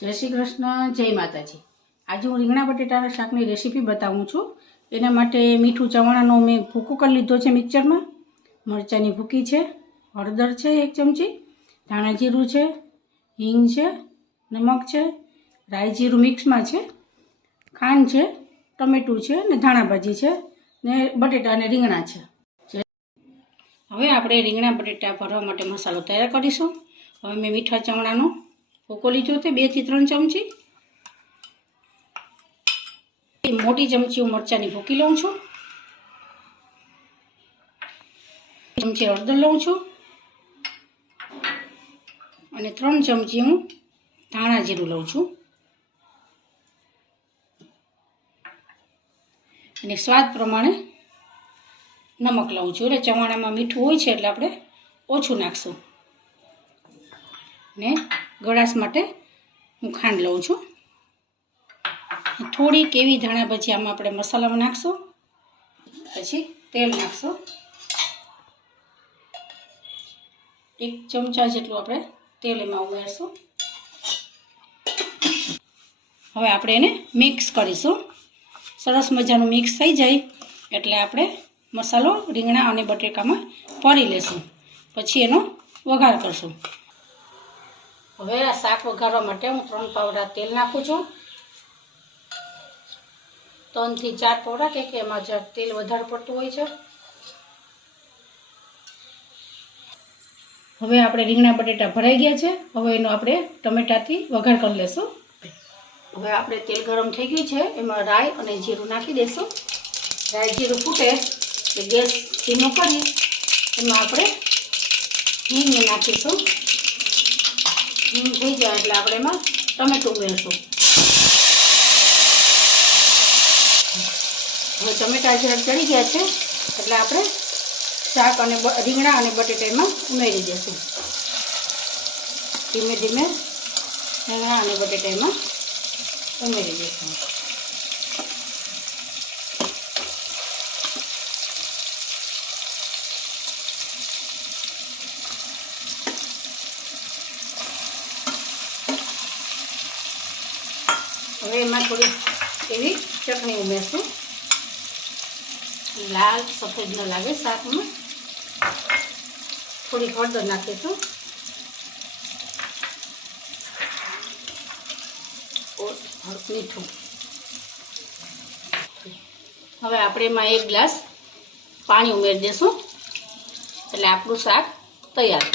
जय श्री कृष्ण, जय माताजी। आज हूँ રીંગણા બટેટાના શાકની રેસીपी बताऊँ छूँ। एना माटे मीठू चवाणानो मैं भूको कर लीधो छे मिक्सर में। मरचानी भूकी है, हळदर है 1 चमची, धाणा जीरु है, हींग है, नमक है, राई जीरु मिक्स में है, खांड है, टमेटू है ने धाणा भाजी है ने बटेटा ने રીંગણા है। हवे आपणे રીંગણા बटेटा भरवा माटे मसालो तैयार करीशुं। हवे मैं मीठा चवाणानो भूको लीधो छे 2 થી 3 चमची। मोटी चमची हूँ मरचानी भूकी लऊं छूं। चमची हळदर लऊं छूं अने 3 चमची हूँ धाणा जीरु लऊं छूं अने स्वाद प्रमाणे नमक लऊं छूं। એટલે ચવાણામાં મીઠું હોય છે એટલે આપણે ઓછું નાખશું ને ગળાશ માટે હું ખાંડ લઉં છું। थोड़ी केवी धाणा भाजी आम आपणे मसालामां नाखशुं, पछी तेल नाखशुं। 1 चमचा जेटलुं आपणे तेल एमां उमेरशुं। हवे आपणे एने मिक्स करीशुं। सरस मजानुं मिक्स थई जाय एटले आपणे मसालो રીંગણા અને બટેકામાં ભરી લેશું, પછી એનો વઘાર કરશું। હવે આ શાક વઘારવા માટે હું 3 પાવડા તેલ નાખું છું। 3 થી 4 પાવડા કે એમાં તેલ વધારે પડતું હોય છે। હવે આપણે રીંગણા બટેટા ભરાઈ ગયા છે। હવે એનો આપણે ટમેટાથી વઘાર કરી લેશું। હવે આપણે તેલ ગરમ થઈ ગયું છે, એમાં રાઈ અને જીરું નાખી દેશું। રાઈ જીરું ફૂટે એટલે ગેસ ધીમો કરી એમાં આપણે હિંગ નાખીશું। હિંગ થઈ જાય એટલે આપણે એમાં ટમેટું ઉમેરશું। હવે ટમેટા જરા ચડી ગયા છે એટલે આપણે શાક અને રીંગણા અને બટેટા એમાં ઉમેરી દઈશું। ધીમે ધીમે રીંગણા અને બટેટા એમાં ઉમેરી દઈશું। હવે એમાં થોડી એવી ચટણી ઉમેરશું, लाल सफेद न लगे शाक में। थोड़ी हळदर नाखीशुं और मीठू। हवे आपणे एमां 1 ग्लास पाणी उमेरी देशुं એટલે આપણું શાક તૈયાર।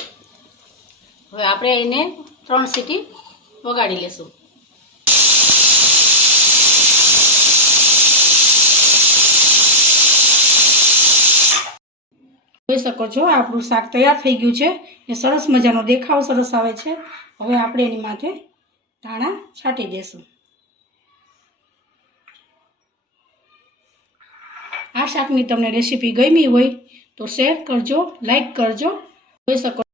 હવે આપણે એને 3 સીટી વગાડી લેશું। જોઈ શકો છો આપણું શાક તૈયાર થઈ ગયું છે ને સરસ મજાનો દેખાવ સરસ આવે છે। હવે આપણે એની માથે ધાણા છાંટી દેશું। આ શાકની તમને રેસીપી ગમી હોય તો શેર કરજો, લાઈક કરજો। જોઈ શકો